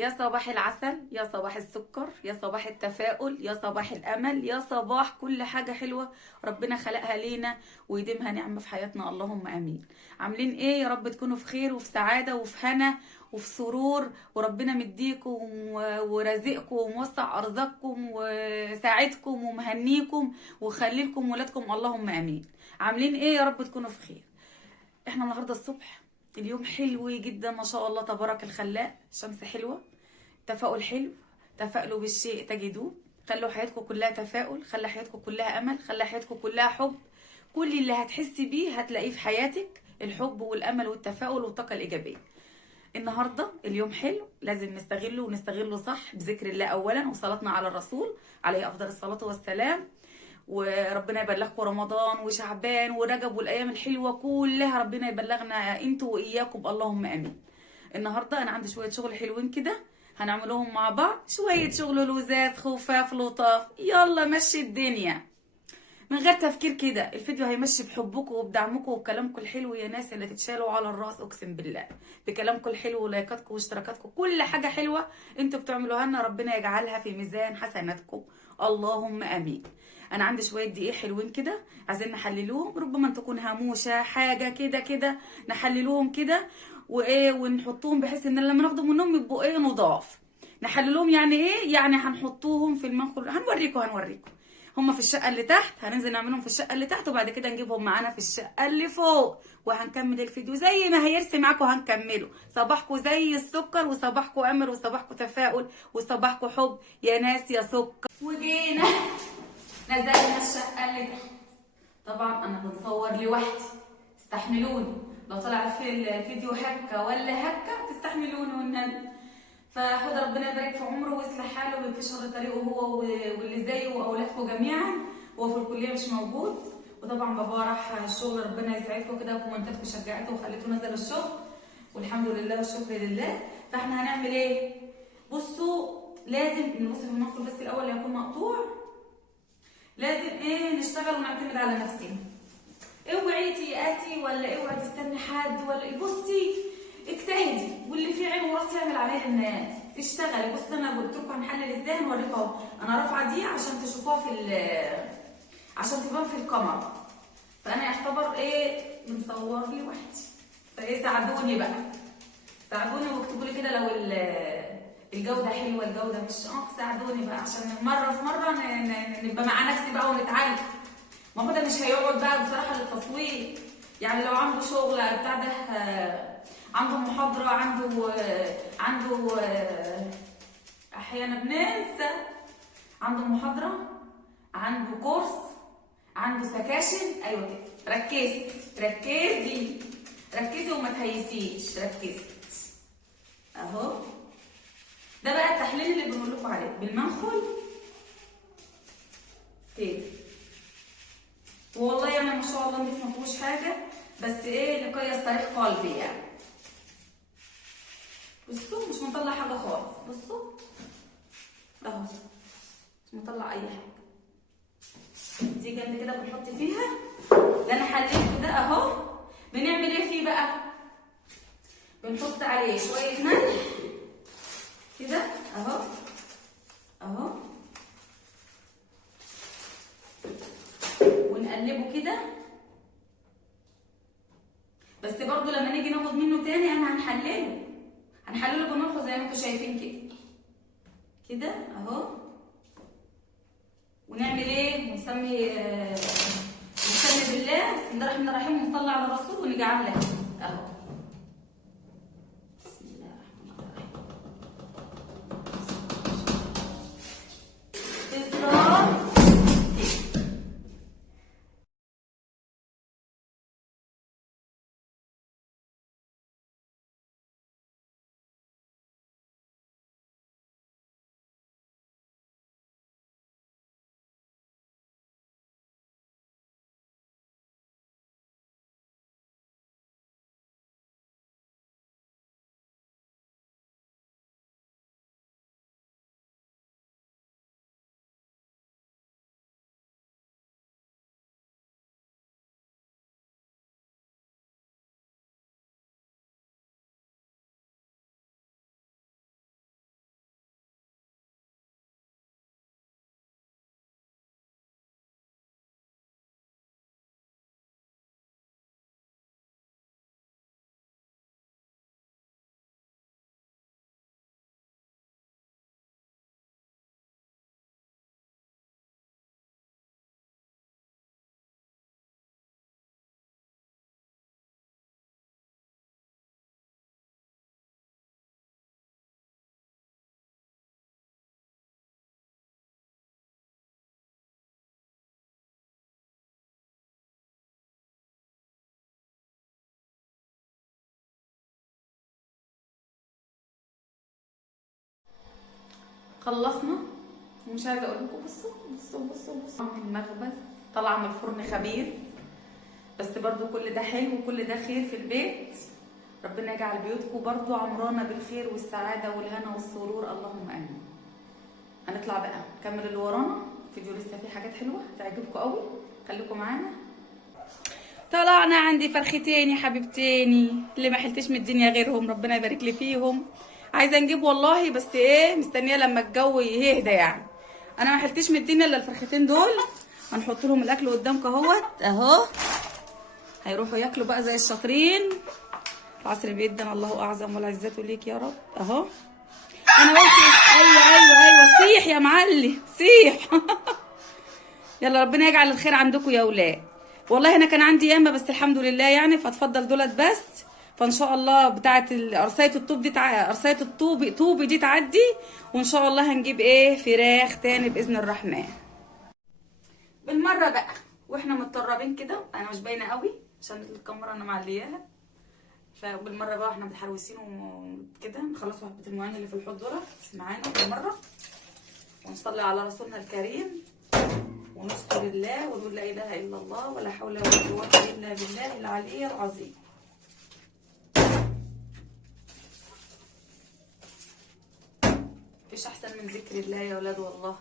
يا صباح العسل، يا صباح السكر، يا صباح التفاؤل، يا صباح الأمل، يا صباح كل حاجة حلوة ربنا خلقها لينا ويديمها نعمة في حياتنا، اللهم آمين. عاملين ايه؟ يا رب تكونوا في خير وفي سعادة وفي هنا وفي سرور، وربنا مديكم ورازقكم وموسع أرزاقكم وساعدكم ومهنيكم وخلي لكم ولادكم، اللهم آمين. عاملين ايه؟ يا رب تكونوا في خير. احنا النهارده الصبح اليوم حلو جدا ما شاء الله تبارك الخلاق، الشمس حلوه، تفاؤل حلو. تفائلوا بالشيء تجدوه. خلوا حياتكم كلها تفاؤل، خلي حياتكم كلها امل، خلي حياتكم كلها حب. كل اللي هتحسي بيه هتلاقيه في حياتك، الحب والامل والتفاؤل والطاقه الايجابيه. النهارده اليوم حلو، لازم نستغله ونستغله صح، بذكر الله اولا وصلاتنا على الرسول عليه افضل الصلاه والسلام. وربنا يبلغكم رمضان وشعبان ورجب والايام الحلوه كلها، ربنا يبلغنا انتوا واياكم، اللهم امين. النهارده انا عندي شويه شغل حلوين كده هنعملهم مع بعض، شويه شغل لوزات خفاف لطاف، يلا مشي الدنيا من غير تفكير كده. الفيديو هيمشي بحبكم وبدعمكم وبكلامكم الحلو يا ناس اللي تتشالوا على الراس، اقسم بالله. بكلامكم الحلو ولايكاتكم واشتراكاتكم، كل حاجه حلوه انتوا بتعملوها لنا ربنا يجعلها في ميزان حسناتكم، اللهم امين. انا عندي شويه دقيق حلوين كده عايزين نحللوهم، ربما ان تكون هاموشه حاجه كده كده، نحللوهم كده وايه ونحطوهم بحيث ان لما ناخدهم منهم يبقوا ايه نضاف. نحللوهم يعني ايه؟ يعني هنحطوهم في المنخل، هنوريكم. هما في الشقه اللي تحت، هننزل نعملهم في الشقه اللي تحت وبعد كده نجيبهم معانا في الشقه اللي فوق، وهنكمل الفيديو زي ما هيرسي معاكم هنكمله. صباحكم زي السكر، وصباحكم امل، وصباحكم تفاؤل، وصباحكم حب يا ناس يا سكر. وجينا نزلنا الشقه اللي تحت. طبعا انا بنصور لوحدي، استحملوني لو طلع في الفيديو هكه ولا هكه، تستحملوني والنبي. فحد ربنا يبارك في عمره ويصلح حاله ويكفي شر طريقه هو واللي زيه واولادكم جميعا. هو في الكليه مش موجود، وطبعا بابا راح الشغل، ربنا يسعدكم كده وكومنتاتكم شجعته وخليته نزل الشغل، والحمد لله والشكر لله. فاحنا هنعمل ايه؟ بصوا لازم نبص في المنخل بس الاول اللي هيكون مقطوع، لازم ايه نشتغل ونعتمد على نفسنا. اوعي تيأسي ولا اوعي تستني حد ولا بصي، اجتهدي واللي فيه عين وراس يعمل عليه للناس. اشتغلي. بصي انا قلت لكم هنحلل ازاي، هنوريكم اهو. انا رافعه دي عشان تشوفوها عشان تبان في الكاميرا، فانا يعتبر ايه بنصور لوحدي. فايه ساعدوني بقى، ساعدوني واكتبوا لي كده لو الجوده حلوه الجوده مش ساعدوني بقى عشان مره في مره نبقى مع نفسي بقى ونتعلم. ما هو ده مش هيقعد بقى بصراحه للتصوير. يعني لو عنده شغل بتاع ده، عنده محاضره، عنده احيانا بننسى، عنده محاضره، عنده كورس، عنده سكاشن، ايوه كده. ركزي وما تهيسيش، ركزي اهو. ده بقى التحليل اللي بنقول لكم عليه بالمنخل كده. والله يعني ما شاء الله مش ما فيهوش حاجه، بس ايه لكي يستريح قلبي يعني. بصوا مش مطلع حاجه خالص، بصوا اهو مش مطلع اي حاجه. دي جنب كده بنحط فيها اللي انا حليته ده اهو. بنعمل ايه فيه بقى؟ بنحط عليه شويه ملح كده اهو اهو، ونقلبه كده. بس برضو لما نيجي ناخد منه تاني انا هنحلله بناخد زي ما انتم شايفين كده كده اهو. ونعمل ايه؟ ونسمي بالله، بسم الله الرحمن الرحيم، ونصلي على الرسول ونيجي عامله كده اهو. خلصنا ومش عايزه اقول لكم بصوا بصوا بصوا بصوا المخبز طالعه من الفرن خبيث، بس برضو كل ده حلو وكل ده خير في البيت. ربنا يجعل بيوتكم برضو عمرانه بالخير والسعاده والهنا والسرور، اللهم امين. هنطلع بقى نكمل اللي ورانا، الفيديو لسه فيه حاجات حلوه تعجبكم قوي، خليكم معانا. طلعنا عندي فرختين يا حبيبتيني اللي ما حلتش من الدنيا غيرهم، ربنا يبارك لي فيهم. عايزه نجيب والله، بس ايه مستنيه لما الجو يهدى يعني. انا ما حلتش من الدنيا الا الفرختين دول. هنحط لهم الاكل قدامكم اهوت اهو، هيروحوا ياكلوا بقى زي الشاطرين. العصر بيدنا، الله اعظم والعزة ليك يا رب اهو. انا قلت ايوه ايوه ايوه صيح يا معلم صيح. يلا ربنا يجعل الخير عندكم يا اولاد. والله انا كان عندي ياما بس الحمد لله يعني، فاتفضل دولت بس. فان شاء الله بتاعه قرصايه الطوب دي قرصايه الطوب دي تعدي، وان شاء الله هنجيب ايه فراخ تاني باذن الرحمن. بالمره بقى واحنا متطربين كده، انا مش باينه قوي عشان الكاميرا انا معلياها، فبالمره بقى احنا متحروسين وكده نخلص حبه المعين اللي في الحوض دولت معانا بالمره، ونصلي على رسولنا الكريم ونشكر الله ونقول لا اله الا الله ولا حول ولا قوه الا بالله العلي العظيم. مفيش احسن من ذكر الله يا ولاد والله.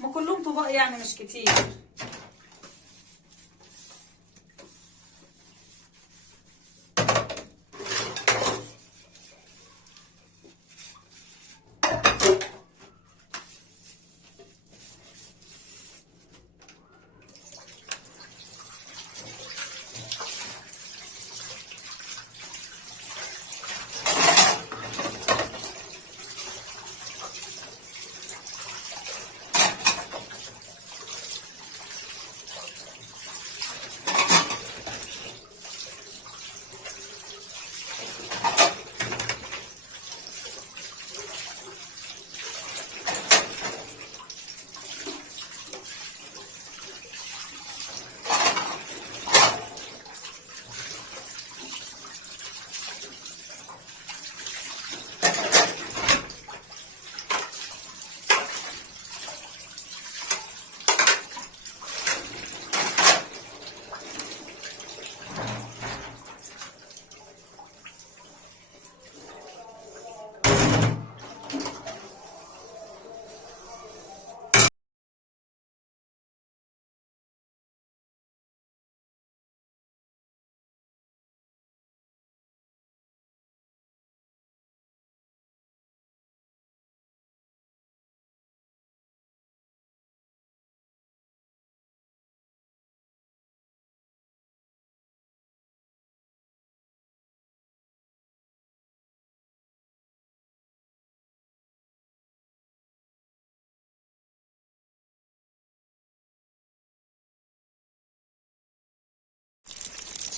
ما كلهم طباق يعني مش كتير.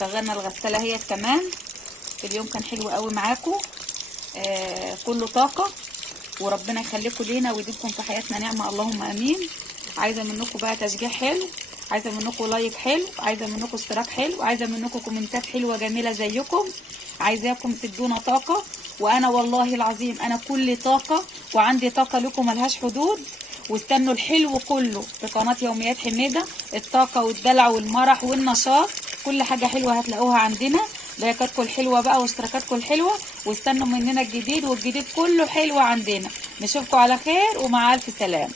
شغلنا الغسالة هي كمان. اليوم كان حلو قوي معاكم، كله طاقة، وربنا يخليكم لينا ويديمكم في حياتنا نعمة، اللهم امين. عايزة منكم بقى تشجيع حلو، عايزة منكم لايك حلو، عايزة منكم اشتراك حلو، عايزة منكم كومنتات حلوة جميلة زيكم، عايزاكم تدونا طاقة. وانا والله العظيم انا كل طاقة، وعندي طاقة لكم ملهاش حدود. واستنوا الحلو كله في قناة يوميات حميدة، الطاقة والدلع والمرح والنشاط كل حاجه حلوه هتلاقوها عندنا. لايكاتكم الحلوه بقى واشتراكاتكم الحلوه، واستنوا مننا الجديد، والجديد كله حلو عندنا. نشوفكم على خير ومع الف سلامه.